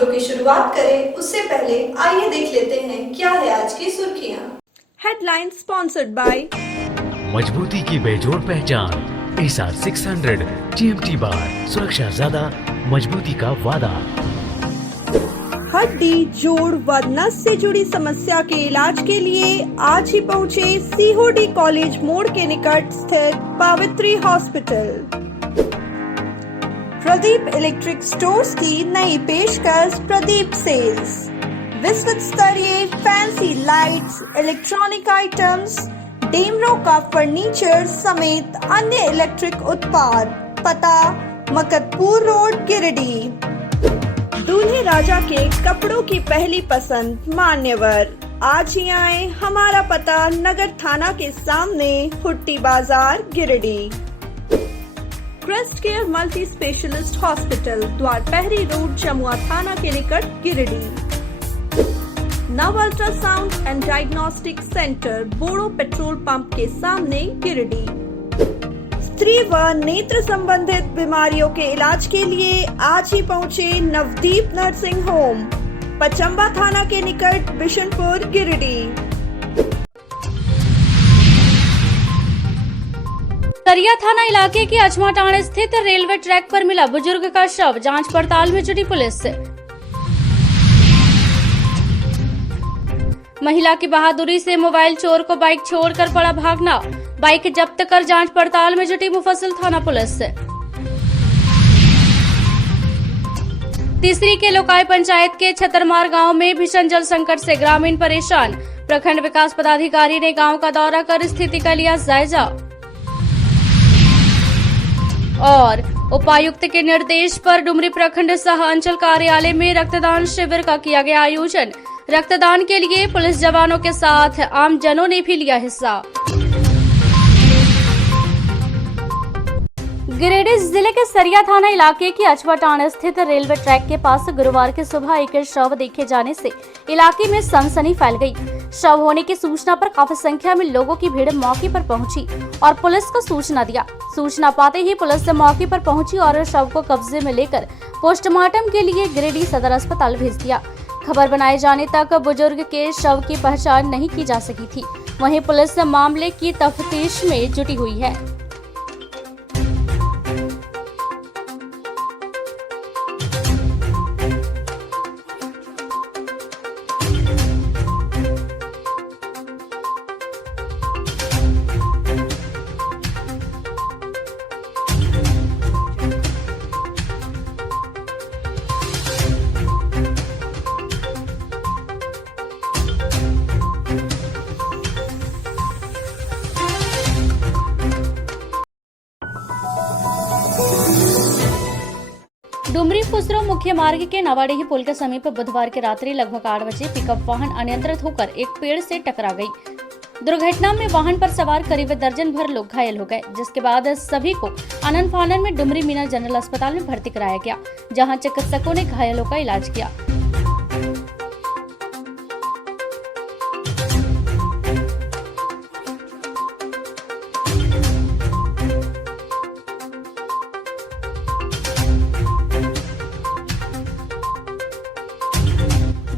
खबरों की शुरुआत करें उससे पहले आइए देख लेते हैं क्या है आज की सुर्खियां। हेडलाइन स्पॉन्सर्ड बाय मजबूती की बेजोड़ पहचान एसआर 600 TMT बार, सुरक्षा ज्यादा, मजबूती का वादा। हड्डी, जोड़ व नस से जुड़ी समस्या के इलाज के लिए आज ही पहुँचे सीहोडी कॉलेज मोड़ के निकट स्थित पावित्री हॉस्पिटल। प्रदीप इलेक्ट्रिक स्टोर्स की नई पेशकश प्रदीप सेल्स। विश्व स्तरीय fancy lights, electronic items, Damro का फर्नीचर समेत अन्य इलेक्ट्रिक उत्पाद। पता मकतपुर रोड, गिरिडीह। दूल्हे राजा के कपड़ों की पहली पसंद मान्यवर। आज ही आए, हमारा पता नगर थाना के सामने, हुट्टी बाजार, Giridih. Crest care multi specialist hospital, Dwarpahari road, Jamua थाना के निकट, गिरिडीह। नव ultrasound and diagnostic centre, Bodo petrol pump के सामने, गिरिडीह। स्त्री व नेत्र संबंधित बीमारियों के इलाज के लिए आज ही पहुँचे नवदीप नर्सिंग होम, पचम्बा थाना के निकट, बिशनपुर, गिरिडीह। सरिया थाना इलाके के अजमाटाण स्थित रेलवे ट्रैक पर मिला बुजुर्ग का शव, जांच पड़ताल में जुटी पुलिस। महिला की बहादुरी से मोबाइल चोर को बाइक छोड़कर पड़ा भागना, बाइक जब्त कर जांच पड़ताल में जुटी मुफस्सिल थाना पुलिस। तीसरी के लोकाई पंचायत के छतरमार गांव में भीषण जल संकट से ग्रामीण परेशान, प्रखंड विकास पदाधिकारी ने गांव का दौरा कर स्थिति का लिया जायजा। और उपायुक्त के निर्देश पर डुमरी प्रखंड सह अंचल कार्यालय में रक्तदान शिविर का किया गया आयोजन। रक्तदान के लिए पुलिस जवानों के साथ आम जनों ने भी लिया हिस्सा। गिरिडीह जिले के सरिया थाना इलाके के अजमाटाण स्थित रेलवे ट्रैक के पास गुरुवार की सुबह एक शव देखे जाने से इलाके में सनसनी फैल गई। शव होने की सूचना पर काफी संख्या में लोगों की भीड़ मौके पर पहुंची और पुलिस को सूचना दिया। सूचना पाते ही पुलिस मौके पर पहुंची और शव को कब्जे में लेकर पोस्टमार्टम के लिए गिरिडीह सदर अस्पताल भेज दिया। खबर बनाए जाने तक बुजुर्ग के शव की पहचान नहीं की जा सकी थी। वहीं पुलिस मामले की तफ्तीश में जुटी हुई है। डुमरी फुसरो मुख्य मार्ग के नवाडीही पुल के समीप बुधवार की रात्रि लगभग 8 बजे पिकअप वाहन अनियंत्रित होकर एक पेड़ से टकरा गई। दुर्घटना में वाहन पर सवार करीब दर्जन भर लोग घायल हो गए, जिसके बाद सभी को आनन फानन में डुमरी मीना जनरल अस्पताल में भर्ती कराया गया, जहां चिकित्सकों ने घायलों का इलाज किया।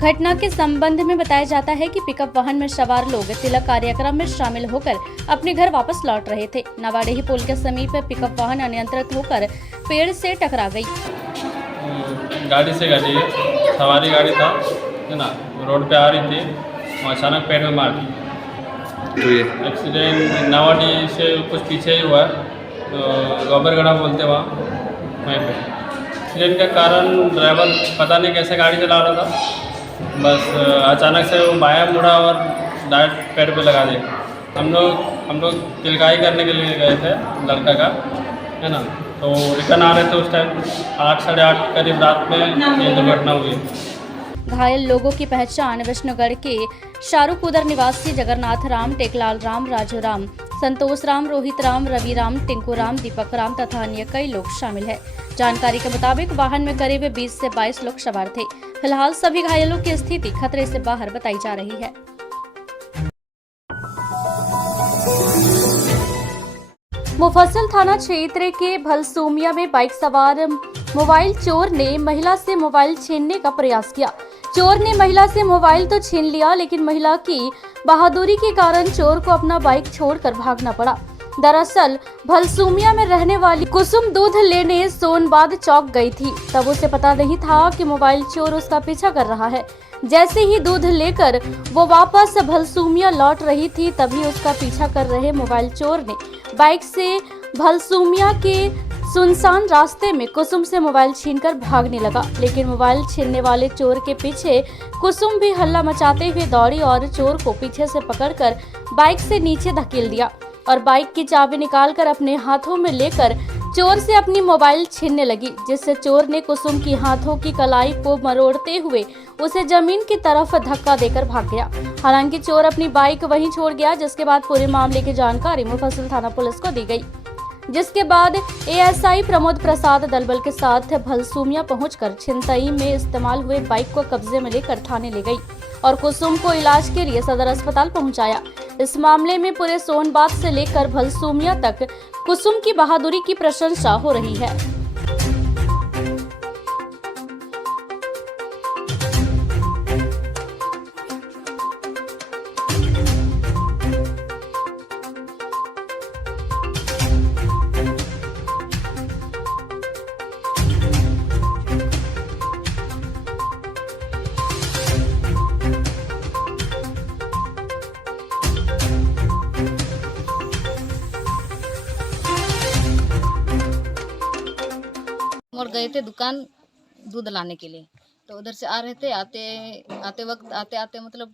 घटना के संबंध में बताया जाता है कि पिकअप वाहन में सवार लोग तिलक कार्यक्रम में शामिल होकर अपने घर वापस लौट रहे थे। नवाडीही पुल के समीप पिकअप वाहन अनियंत्रित होकर पेड़ से टकरा गई। गाड़ी से गाड़ी सवारी गाड़ी था, है ना, रोड पे आ रही थी, वो अचानक पेड़ में मार दी। तो ये एक्सीडेंट नवाडी से कुछ पीछे ही हुआ, तो गोबरगढ़ा बोलते वहीं पे। एक्सीडेंट का कारण ड्राइवर पता नहीं कैसे गाड़ी चला रहा था, बस अचानक से वो बाया मुड़ा और डायरेक्ट पेड़ पे लगा दिया। हम लोग तिलकाई करने के लिए गए थे लड़का का, है ना, तो रिटर्न आ रहे थे उस टाइम 8 साढ़े 8 करीब रात में ये दुर्घटना हुई। घायल लोगों की पहचान विष्णुगढ़ के शाहरुकुदर निवासी जगन्नाथ राम, टेकलाल राम, राजू राम, संतोष राम, रोहित राम, रवि राम, टिंकू राम, दीपक राम तथा अन्य कई लोग शामिल है। जानकारी के मुताबिक वाहन में करीब 20 से 22 लोग सवार थे। फिलहाल सभी घायलों की स्थिति खतरे से बाहर बताई जा रही है। मुफस्सिल थाना क्षेत्र के भलसूमिया में बाइक सवार मोबाइल चोर ने महिला से मोबाइल छीनने का प्रयास किया। चोर ने महिला से मोबाइल तो छीन लिया, लेकिन महिला की बहादुरी के कारण चोर को अपना बाइक छोड़कर भागना पड़ा। दरअसल भलसूमिया में रहने वाली कुसुम दूध लेने सोनबाद चौक गई थी। तब उसे पता नहीं था कि मोबाइल चोर उसका पीछा कर रहा है। जैसे ही दूध लेकर वो वापस भलसूमिया लौट रही थी, तभी उसका पीछा कर रहे मोबाइल चोर ने बाइक से भलसूमिया के सुनसान रास्ते में कुसुम से मोबाइल छीनकर भागने लगा। लेकिन मोबाइल छीनने वाले चोर के पीछे कुसुम भी हल्ला मचाते हुए दौड़ी और चोर को पीछे से पकड़कर बाइक से नीचे धकेल दिया और बाइक की चाबी निकालकर अपने हाथों में लेकर चोर से अपनी मोबाइल छीनने लगी, जिससे चोर ने कुसुम की हाथों की कलाई को मरोड़ते हुए उसे जमीन की तरफ धक्का देकर भाग गया। हालांकि चोर अपनी बाइक वहीं छोड़ गया, जिसके बाद पूरे मामले की जानकारी मुफस्सिल थाना पुलिस को दी गई, जिसके बाद एएसआई प्रमोद प्रसाद दलबल के साथ भलसूमिया पहुंचकर छिनतई में इस्तेमाल हुए बाइक को कब्जे में लेकर थाने ले गई और कुसुम को इलाज के लिए सदर अस्पताल पहुंचाया। इस मामले में पूरे सोनबाद से लेकर भलसूमिया तक कुसुम की बहादुरी की प्रशंसा हो रही है। और गए थे दुकान दूध लाने के लिए, तो उधर से आ रहे थे। आते आते मतलब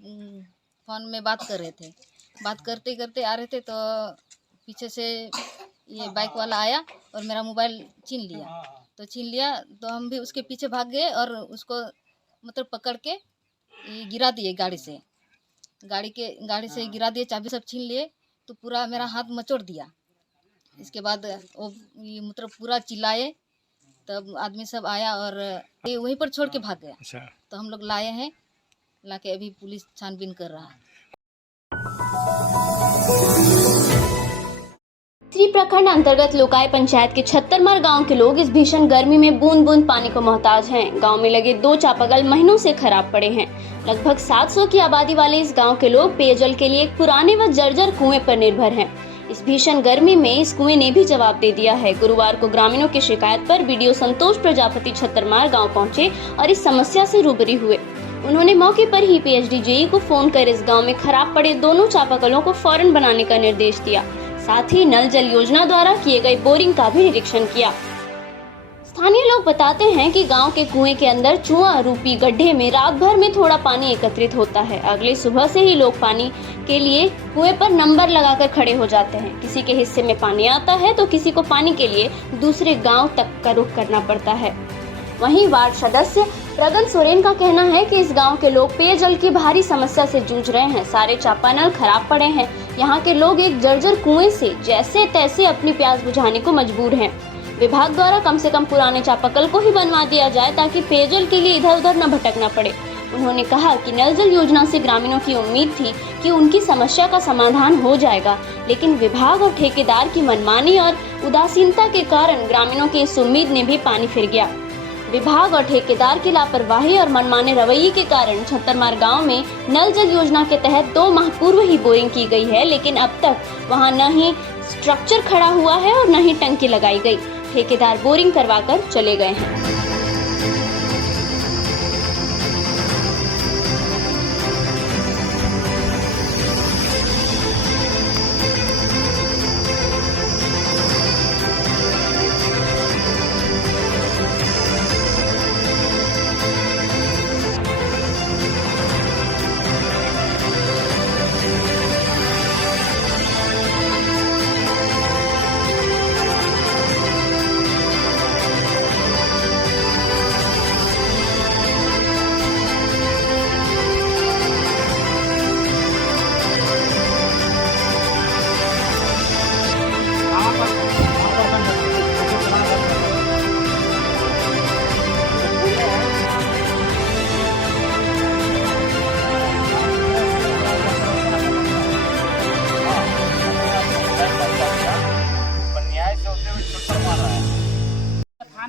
फ़ोन में बात कर रहे थे। बात करते करते आ रहे थे तो पीछे से ये बाइक वाला आया और मेरा मोबाइल छीन लिया। तो हम भी उसके पीछे भाग गए और उसको मतलब पकड़ के ये गिरा दिए गाड़ी से गिरा दिए, चाबी सब छीन लिए। तो पूरा मेरा हाथ मचोड़ दिया। इसके बाद वो ये मतलब पूरा चिल्लाए, तब आदमी सब आया और ये वहीं पर छोड़ के भाग गया। अच्छा। तो हम लोग लाए हैं, लाके अभी पुलिस छानबीन कर रहा है। श्री प्रखंड अंतर्गत लोकाय पंचायत के 76 गांव के लोग इस भीषण गर्मी में बूंद बूंद पानी को मोहताज हैं। गांव में लगे 2 चापाकल महीनों से खराब पड़े हैं। लगभग 700 की आबादी वाले इस गांव के लोग पेयजल के लिए एक पुराने व जर्जर कुएं पर निर्भर हैं। इस भीषण गर्मी में इस कुएं ने भी जवाब दे दिया है। गुरुवार को ग्रामीणों की शिकायत पर बीडीओ संतोष प्रजापति 76 गांव पहुंचे और इस समस्या से रूबरू हुए। उन्होंने मौके पर ही पीएचडी जेई को फोन कर इस गांव में खराब पड़े दोनों चापाकलों को फौरन बनाने का निर्देश दिया। साथ ही नल जल योजना द्वारा किए गए बोरिंग का भी निरीक्षण किया। स्थानीय लोग बताते हैं कि गांव के कुएं के अंदर चुआ रूपी गड्ढे में रात भर में थोड़ा पानी एकत्रित होता है। अगले सुबह से ही लोग पानी के लिए कुएं पर नंबर लगाकर खड़े हो जाते हैं। किसी के हिस्से में पानी आता है तो किसी को पानी के लिए दूसरे गांव तक का रुख करना पड़ता है। वहीं वार्ड सदस्य प्रगल सोरेन का कहना है कि इस गांव के लोग पेयजल की भारी समस्या से जूझ रहे हैं। सारे चापानल खराब पड़े हैं। यहाँ के लोग एक जर्जर कुएं से जैसे तैसे अपनी प्यास बुझाने को मजबूर हैं। विभाग द्वारा कम से कम पुराने चापाकल को ही बनवा दिया जाए ताकि पेयजल के लिए इधर उधर न भटकना पड़े। उन्होंने कहा कि नल जल योजना से ग्रामीणों की उम्मीद थी कि उनकी समस्या का समाधान हो जाएगा, लेकिन विभाग और ठेकेदार की मनमानी और उदासीनता के कारण ग्रामीणों की इस उम्मीद ने भी पानी फिर गया। विभाग और ठेकेदार की लापरवाही और मनमाने रवैये के कारण 76 गांव में नल जल योजना के तहत 2 माह पूर्व ही बोरिंग की गई है, लेकिन अब तक वहां न ही स्ट्रक्चर खड़ा हुआ है और न ही टंकी लगाई गई। ठेकेदार बोरिंग करवाकर चले गए हैं।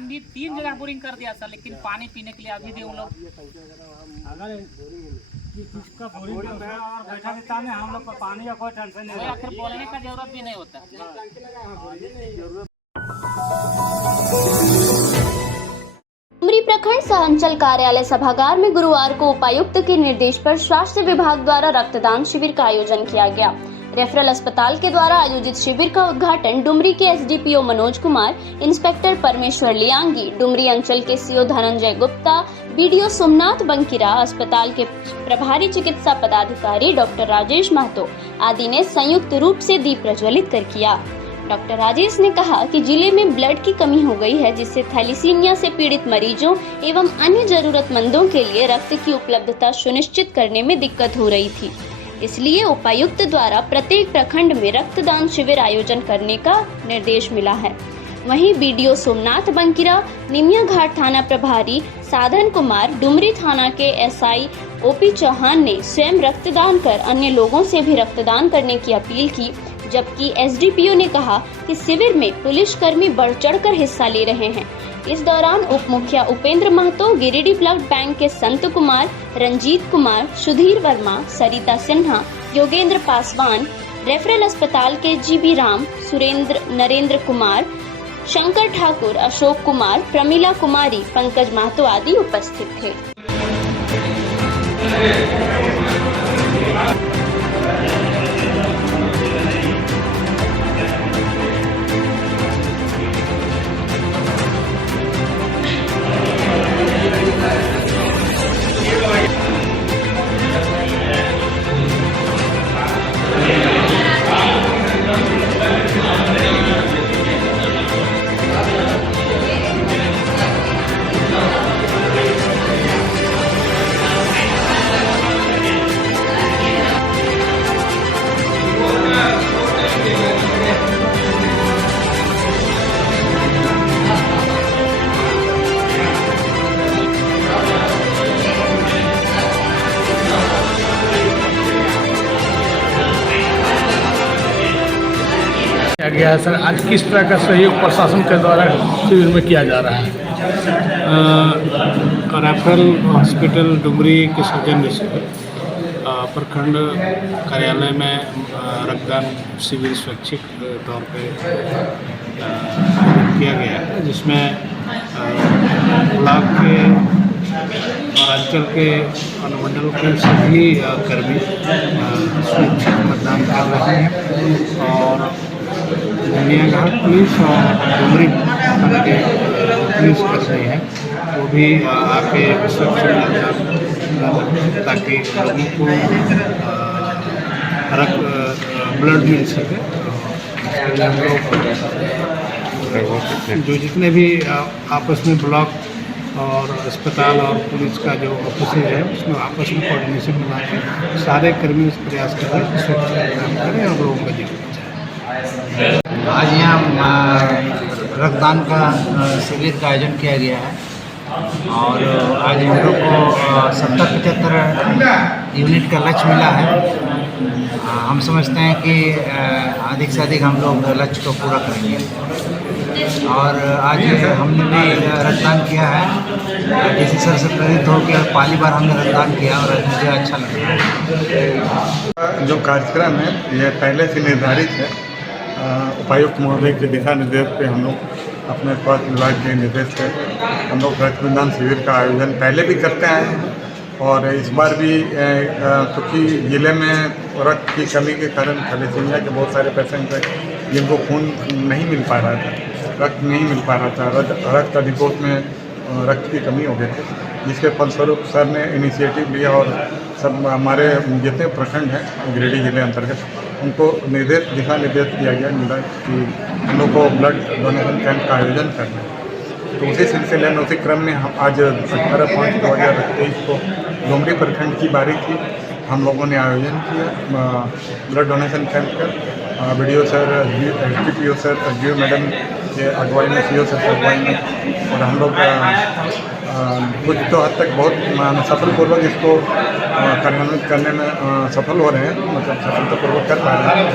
भी 3 जगह बोरिंग कर दिया था, लेकिन पानी पीने के लिए अभी भी उन लोग बैठा देता है, हम लोग को पानी का कोई टेंशन नहीं है, आखिर बोलने का जरूरत भी नहीं होता। डुमरी प्रखंड सह अंचल कार्यालय सभागार में गुरुवार को उपायुक्त के निर्देश पर स्वास्थ्य विभाग द्वारा रक्तदान शिविर का आयोजन किया गया। रेफरल अस्पताल के द्वारा आयोजित शिविर का उद्घाटन डुमरी के एसडीपीओ मनोज कुमार, इंस्पेक्टर परमेश्वर लियांगी, डुमरी अंचल के सीओ धनंजय गुप्ता, बीडीओ सोमनाथ बंकिरा, अस्पताल के प्रभारी चिकित्सा पदाधिकारी डॉक्टर राजेश महतो आदि ने संयुक्त रूप से दीप प्रज्वलित कर किया। डॉक्टर राजेश ने कहा कि जिले में ब्लड की कमी हो गई है, जिससे थैलीसीमिया से पीड़ित मरीजों एवं अन्य जरूरतमंदों के लिए रक्त की उपलब्धता सुनिश्चित करने में दिक्कत हो रही थी। इसलिए उपायुक्त द्वारा प्रत्येक प्रखंड में रक्तदान शिविर आयोजन करने का निर्देश मिला है। वहीं बीडीओ सोमनाथ बंकिरा, निमिया घाट थाना प्रभारी साधन कुमार, डुमरी थाना के एसआई ओपी चौहान ने स्वयं रक्तदान कर अन्य लोगों से भी रक्तदान करने की अपील की, जबकि एसडीपीओ ने कहा कि शिविर में पुलिसकर्मी बढ़ चढ़कर हिस्सा ले रहे हैं। इस दौरान उप मुखिया उपेंद्र महतो, गिरिडीह ब्लड बैंक के संत कुमार, रंजीत कुमार, सुधीर वर्मा, सरिता सिन्हा, योगेंद्र पासवान, रेफरल अस्पताल के जीबी राम, सुरेंद्र नरेंद्र कुमार, शंकर ठाकुर, अशोक कुमार, प्रमीला कुमारी, पंकज महतो आदि उपस्थित थे। किया गया है सर, आज किस तरह का सहयोग प्रशासन के द्वारा शिविर में किया जा रहा है? रेफरल हॉस्पिटल डुमरी के सौजन्य से प्रखंड कार्यालय में रक्तदान शिविर स्वैच्छिक तौर पे किया गया है, जिसमें ब्लॉक के और अंचल के अनुमंडल के सभी कर्मी स्वैच्छिक मतदान कर रहे हैं और निमिया घाट पुलिस और डुमरी थाना के पुलिस कर्मी हैं, वो भी आके ताकि लोगों को ब्लड मिल सके। जो जितने भी आपस में ब्लॉक और अस्पताल और पुलिस का जो ऑफिस है, उसमें आपस में कोऑर्डिनेशन बना के सारे कर्मी उस प्रयास कर रहे हैं स्वच्छ काम करें और लोगों का जीवन बचाएं। आज यहाँ रक्तदान का शिविर का आयोजन किया गया है और आज हम लोग को 70-75 यूनिट का लक्ष्य मिला है। हम समझते हैं कि अधिक से अधिक हम लोग लक्ष्य को पूरा करेंगे और आज हमने भी रक्तदान किया है। किसी सर से प्रेरित होकर पहली बार हमने रक्तदान किया और मुझे अच्छा लगा। जो कार्यक्रम है ये पहले से निर्धारित है। उपायुक्त महोदय के दिशा निर्देश पे हम लोग अपने स्वास्थ्य विभाग के निर्देश पे हम लोग रक्तदान शिविर का आयोजन पहले भी करते हैं और इस बार भी क्योंकि ज़िले में रक्त की कमी के कारण थैलेसीमिया के बहुत सारे पेशेंट हैं जिनको खून नहीं मिल पा रहा था, रक्त नहीं मिल पा रहा था, रक्त अधिकोष में रक्त की कमी हो गई थी, जिसके फलस्वरूप सर ने इनिशिएटिव लिया और सब हमारे जितने प्रखंड हैं गिरिडीह जिले अंतर्गत उनको दिशा निर्देश दिया गया मिला कि हम लोग को ब्लड डोनेशन कैंप का आयोजन करना है। तो उसी सिलसिले में उसी क्रम में हम आज 18/5/2023 को डुमरी प्रखंड की बारी थी, हम लोगों ने आयोजन किया ब्लड डोनेशन कैंप का। Video sir, SDPO sir, SDO madam के अगुवाई में, सीओ सर की अगुवाई में और हम लोग कुछ तो हद तक बहुत सफलपूर्वक इसको कार्यान्वित करने में सफल हो रहे हैं, मतलब सफलतापूर्वक कर पा रहे हैं।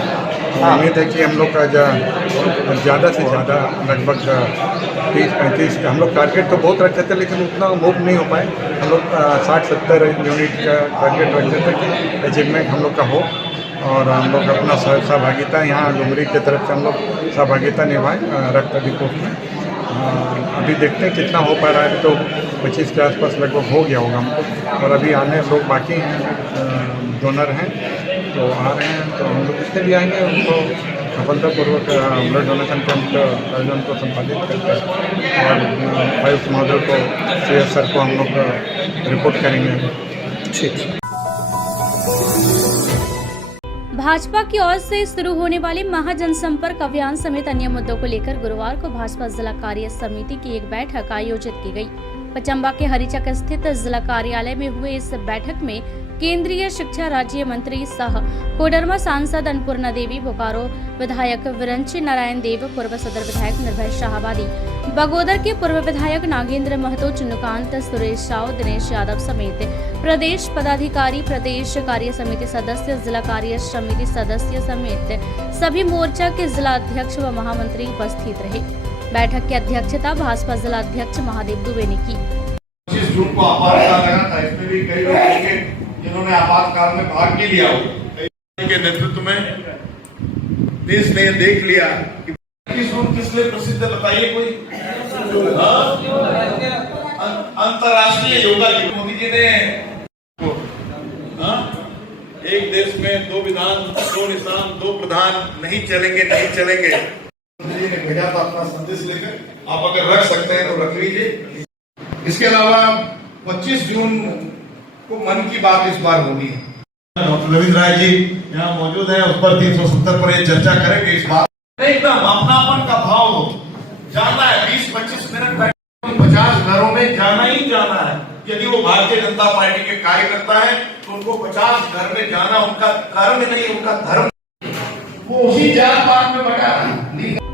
उम्मीद है कि हम लोग का ज़्यादा से ज़्यादा लगभग 30-35 हम लोग टारगेट तो बहुत रखते थे, लेकिन उतना मूव नहीं हो पाए। हम लोग 60-70 यूनिट का टारगेट रखते थे कि अचीवमेंट हम लोग का हो, और हम लोग अपना सहभागिता यहाँ डुमरी की तरफ से हम लोग सहभागिता निभाएं रक्त डिपो में। अभी देखते हैं कितना हो पा रहा है, तो 25 के आसपास लगभग हो गया होगा हमको, और अभी आने लोग बाकी हैं, डोनर हैं तो आ रहे हैं। तो हम लोग जितने भी आएंगे उनको सफलतापूर्वक ब्लड डोनेशन कैंप का आयोजन को संपादित करके और आयुक्त महोदय को CS सर को हम लोग रिपोर्ट करेंगे। ठीक। भाजपा की ओर से शुरू होने वाले महाजनसंपर्क अभियान समेत अन्य मुद्दों को लेकर गुरुवार को भाजपा जिला कार्य समिति की एक बैठक आयोजित की गई। पचम्बा के हरिचक स्थित जिला कार्यालय में हुए इस बैठक में केंद्रीय शिक्षा राज्य मंत्री सह कोडरमा सांसद अन्नपूर्णा देवी, बोकारो विधायक विरंची नारायण देव, पूर्व सदर विधायक निर्भय शाहबादी, बगोदर के पूर्व विधायक नागेंद्र महतो, चुन्नुकांत, सुरेश राव, दिनेश यादव समेत प्रदेश पदाधिकारी, प्रदेश कार्य समिति सदस्य, जिला कार्य समिति सदस्य समेत सभी मोर्चा के जिला अध्यक्ष व महामंत्री उपस्थित रहे। बैठक की अध्यक्षता भाजपा जिला अध्यक्ष महादेव दुबे ने की। 25 जून को आपातकाल लगा था, इसमें भी कई लोग होंगे जिन्होंने आपातकाल में भाग नहीं लिया हो। के नेतृत्व में देश ने देख लिया कि 25 जून किस लिए प्रसिद्ध है, बताइए कोई? अंतर्राष्ट्रीय योगा दिवस। मोदी जी ने एक देश में 2 विधान 2 निशान 2 प्रधान नहीं चलेंगे, नहीं चलेंगे। मोदी जी ने भेजा था अपना संदेश लेकर, आप अगर रख सकते हैं तो रख लीजिए। इसके अलावा 25 जून को मन की बात इस बार होनी है। डॉक्टर रविंद्र राय जी यहाँ मौजूद हैं, उस पर 370 पर ये चर्चा करेंगे। इस बात एकदम अपनापन का भाव हो, जाना है 20-25 मिनट 50 घरों में जाना ही जाना है। यदि वो भारतीय जनता पार्टी के कार्यकर्ता है तो उनको 50 घर में जाना उनका कर्म नहीं, उनका धर्म। वो उसी जात पात में बटा।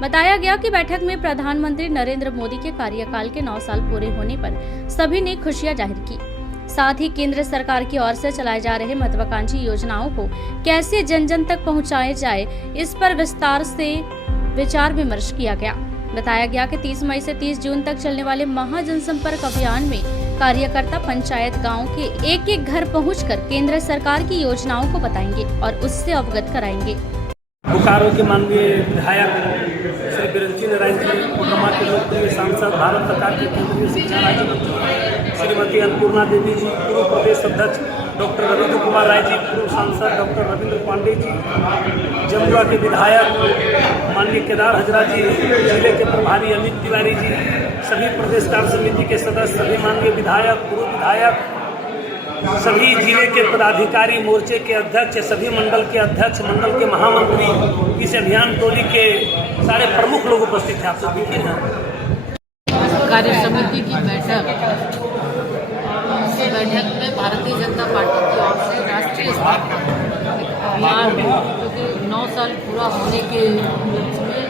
बताया गया कि बैठक में प्रधानमंत्री नरेंद्र मोदी के कार्यकाल के 9 साल पूरे होने पर सभी ने खुशियां जाहिर की। साथ ही केंद्र सरकार की ओर से चलाए जा रहे महत्वाकांक्षी योजनाओं को कैसे जन जन तक पहुंचाया जाए, इस पर विस्तार से विचार विमर्श किया गया। बताया गया कि 30 मई से 30 जून तक चलने वाले महाजनसंपर्क अभियान में कार्यकर्ता पंचायत गांव के एक-एक घर पहुंचकर केंद्र सरकार की योजनाओं को बताएंगे और उससे अवगत कराएंगे। बोकारो के माननीय विधायक श्री विरंची नारायण जी, कोडरमा के लोकप्रिय सांसद, भारत सरकार के केंद्रीय शिक्षा राज्य मंत्री श्रीमती अन्नपूर्णा देवी जी, पूर्व प्रदेश अध्यक्ष डॉक्टर रविंद्र कुमार राय जी, पूर्व सांसद डॉक्टर रविंद्र पांडे जी, जमुआ के विधायक माननीय केदार हजरा जी, जिले के प्रभारी अमित तिवारी जी, सभी प्रदेश कार्य समिति के सदस्य, सभी माननीय विधायक, पूर्व विधायक, सभी जिले के पदाधिकारी, मोर्चे के अध्यक्ष, सभी मंडल के अध्यक्ष, मंडल के महामंत्री, इस अभियान टोली के सारे प्रमुख लोग उपस्थित थे। आप सभी के कार्य समिति की बैठक, इस बैठक में भारतीय जनता पार्टी की ओर से राष्ट्रीय स्तर पर अभियान क्योंकि 9 साल पूरा होने के उपलक्ष्य में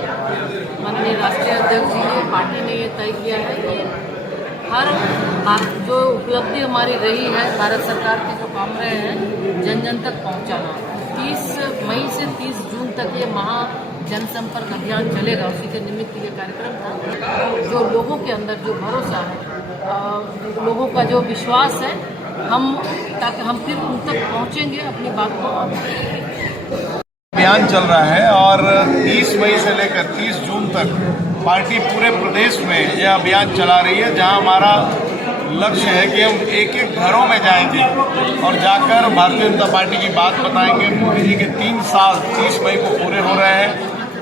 माननीय राष्ट्रीय अध्यक्ष जी ने, पार्टी ने ये तय किया है कि हर जो उपलब्धि हमारी रही है, भारत सरकार के जो काम रहे हैं, जन जन तक पहुंचाना। 30 मई से 30 जून तक ये महा जनसंपर्क अभियान चलेगा। उसी के निमित्त ये कार्यक्रम था। जो लोगों के अंदर जो भरोसा है, लोगों का जो विश्वास है, ताकि हम फिर उन तक पहुंचेंगे अपनी बात को। अभियान चल रहा है और 30 मई से लेकर 30 जून तक पार्टी पूरे प्रदेश में यह अभियान चला रही है, जहां हमारा लक्ष्य है कि हम एक-एक घरों में जाएंगे और जाकर भारतीय जनता पार्टी की बात बताएंगे। मोदी जी के 3 साल 30 मई को पूरे हो रहे हैं,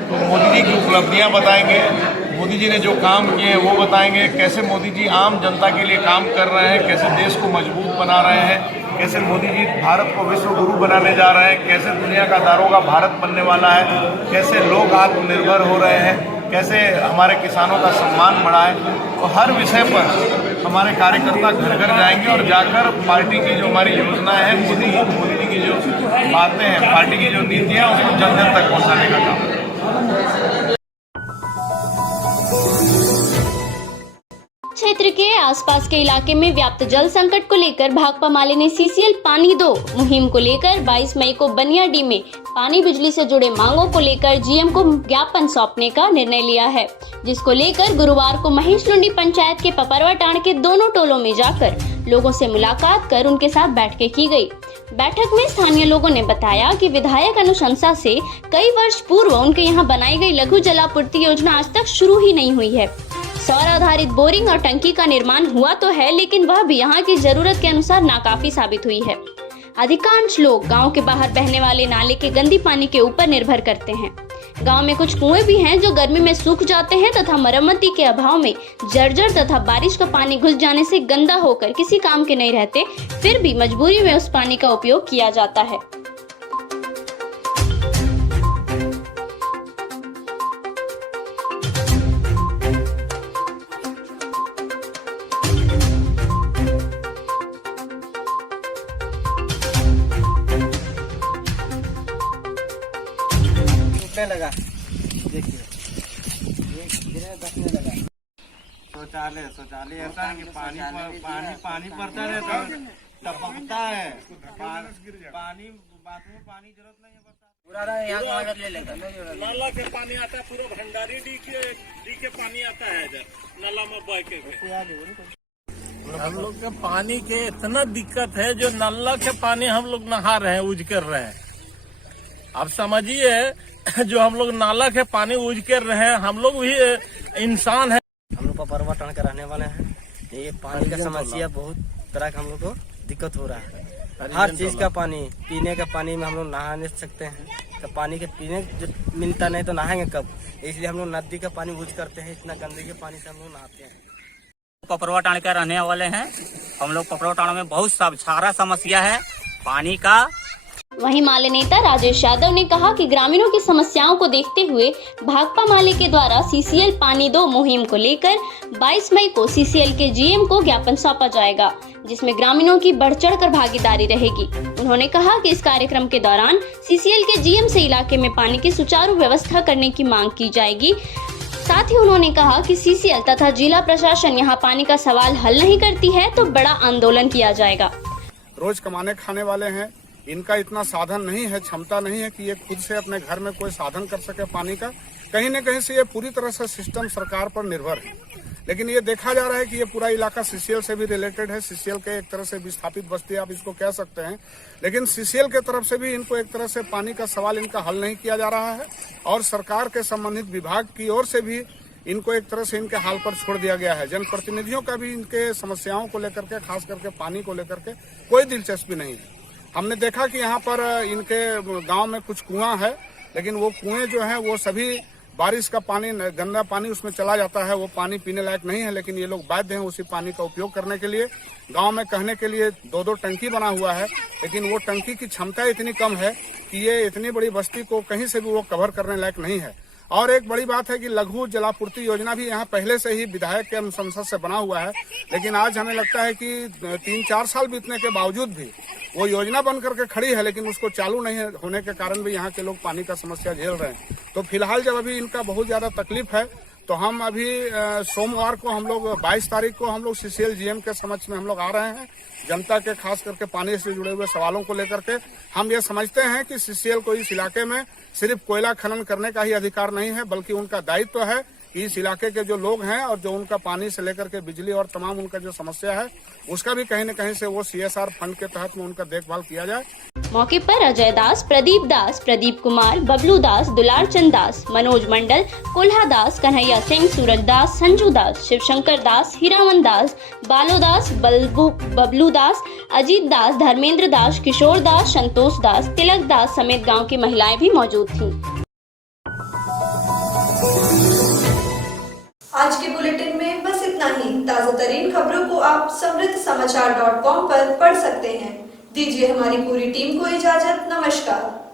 तो मोदी जी की उपलब्धियां बताएंगे, मोदी जी ने जो काम किए हैं वो बताएंगे, कैसे मोदी जी आम जनता के लिए काम कर रहे हैं, कैसे देश को मजबूत बना रहे हैं, कैसे मोदी जी भारत को विश्व गुरु बनाने जा रहे हैं, कैसे दुनिया का दारोगा भारत बनने वाला है, कैसे लोग आत्मनिर्भर हो रहे हैं, कैसे हमारे किसानों का सम्मान बढ़ा है। तो हर विषय पर हमारे कार्यकर्ता घर घर जाएंगे और जाकर पार्टी की जो हमारी योजनाएं हैं, मोदी जी की जो बातें हैं, पार्टी की जो नीतियां, उसको जन जन तक पहुंचाने का काम है। क्षेत्र के आसपास के इलाके में व्याप्त जल संकट को लेकर भाकपा माले ने CCL पानी दो मुहिम को लेकर 22 मई को बनियाडी में पानी बिजली से जुड़े मांगों को लेकर जीएम को ज्ञापन सौंपने का निर्णय लिया है, जिसको लेकर गुरुवार को महेश लुंडी पंचायत के पपरवाटाण के दोनों टोलों में जाकर लोगों से मुलाकात कर उनके साथ बैठकें की गई। बैठक में स्थानीय लोगों ने बताया कि विधायक अनुशंसा से कई वर्ष पूर्व उनके यहाँ बनाई गई लघु जलापूर्ति योजना आज तक शुरू ही नहीं हुई है। सौर आधारित बोरिंग और टंकी का निर्माण हुआ तो है, लेकिन वह भी यहाँ की जरूरत के अनुसार नाकाफी साबित हुई है। अधिकांश लोग गांव के बाहर बहने वाले नाले के गंदी पानी के ऊपर निर्भर करते हैं। गांव में कुछ कुएं भी हैं जो गर्मी में सूख जाते हैं तथा मरम्मती के अभाव में जर्जर तथा बारिश का पानी घुस जाने से गंदा होकर किसी काम के नहीं रहते, फिर भी मजबूरी में उस पानी का उपयोग किया जाता है। लगा देखिए बसने लगा। शौचालय ऐसा है कि पानी पड़ता रहता है, टपकता है, पानी बाथरूम में पानी जरूरत नहीं है, पूरा यहाँ ले लेगा। नाला के पानी आता है, पूरा भंडारी डी के पानी आता है इधर नाला में बह के। हम लोग के पानी के इतना दिक्कत है, जो नाला के पानी हम लोग नहा रहे हैं, यूज कर रहे हैं। आप समझिए, जो हम लोग नाला के पानी यूज कर रहे हैं, हम लोग भी इंसान है। हम लोग पपरवाटाण के रहने वाले हैं। ये पानी का समस्या बहुत तरह का हम लोग को दिक्कत हो रहा है। हर चीज का पानी, पीने का पानी में हम लोग नहा नहीं सकते हैं, तो पानी के पीने जो मिलता नहीं तो नहाएंगे कब, इसलिए हम लोग नदी का पानी यूज करते हैं। इतना गंदगी के पानी से हम लोग नहाते हैं। पपरवाटाण के रहने वाले हैं हम लोग। पपरवाटाण में बहुत सारा समस्या है पानी का। वहीं माले नेता राजेश यादव ने कहा कि ग्रामीणों की समस्याओं को देखते हुए भाकपा माले के द्वारा सीसीएल पानी दो मुहिम को लेकर 22 मई को सीसीएल के जीएम को ज्ञापन सौंपा जाएगा, जिसमें ग्रामीणों की बढ़ चढ़कर भागीदारी रहेगी। उन्होंने कहा कि इस कार्यक्रम के दौरान सीसीएल के जीएम से इलाके में पानी की सुचारू व्यवस्था करने की मांग की जाएगी। साथ ही उन्होंने कहा कि सीसीएल तथा जिला प्रशासन यहाँ पानी का सवाल हल नहीं करती है तो बड़ा आंदोलन किया जाएगा। रोज कमाने खाने वाले हैं, इनका इतना साधन नहीं है, क्षमता नहीं है कि ये खुद से अपने घर में कोई साधन कर सके पानी का। कहीं न कहीं से ये पूरी तरह से सिस्टम सरकार पर निर्भर है। लेकिन ये देखा जा रहा है कि ये पूरा इलाका सीसीएल से भी रिलेटेड है। सीसीएल के एक तरह से विस्थापित बस्ती आप इसको कह सकते हैं, लेकिन सीसीएल के तरफ से भी इनको एक तरह से पानी का सवाल इनका हल नहीं किया जा रहा है, और सरकार के संबंधित विभाग की ओर से भी इनको एक तरह से इनके हाल पर छोड़ दिया गया है। जनप्रतिनिधियों का भी इनके समस्याओं को लेकर के, खास करके पानी को लेकर के कोई दिलचस्पी नहीं है। हमने देखा कि यहाँ पर इनके गांव में कुछ कुआं है, लेकिन वो कुएं जो हैं वो सभी बारिश का पानी, गंदा पानी उसमें चला जाता है, वो पानी पीने लायक नहीं है। लेकिन ये लोग बाध्य हैं उसी पानी का उपयोग करने के लिए। गांव में कहने के लिए 2-2 टंकी बना हुआ है, लेकिन वो टंकी की क्षमता इतनी कम है कि ये इतनी बड़ी बस्ती को कहीं से भी वो कवर करने लायक नहीं है। और एक बड़ी बात है कि लघु जलापूर्ति योजना भी यहाँ पहले से ही विधायक के अनुशंसा से बना हुआ है, लेकिन आज हमें लगता है कि 3-4 साल बीतने के बावजूद भी वो योजना बन करके खड़ी है, लेकिन उसको चालू नहीं होने के कारण भी यहाँ के लोग पानी का समस्या झेल रहे हैं। तो फिलहाल जब अभी इनका बहुत ज्यादा तकलीफ है, तो हम अभी सोमवार को हम लोग 22 तारीख को हम लोग सीसीएल जीएम के समक्ष में हम लोग आ रहे हैं। जनता के खास करके पानी से जुड़े हुए सवालों को लेकर के हम ये समझते हैं कि सीसीएल को इस इलाके में सिर्फ कोयला खनन करने का ही अधिकार नहीं है, बल्कि उनका दायित्व है कि इस इलाके के जो लोग हैं और जो उनका पानी से लेकर के बिजली और तमाम उनका जो समस्या है, उसका भी कहीं न कहीं से वो CSR फंड के तहत में उनका देखभाल किया जाए। मौके पर अजय दास, प्रदीप कुमार, बबलू दास, दुलार चंद दास, मनोज मंडल, कोल्हा दास, कन्हैया सिंह, सूरज दास, संजू दास, शिवशंकर दास, हीरावन दास, बालो दास, बबलू दास, अजीत दास, धर्मेंद्र दास, किशोर दास, संतोष दास, तिलक दास समेत गांव की महिलाएं भी मौजूद थीं। आज के बुलेटिन में बस इतना ही। ताजा तरीन खबरों को आप समृद्धसमाचार.com पर पढ़ सकते हैं। दीजिए हमारी पूरी टीम को इजाजत। नमस्कार।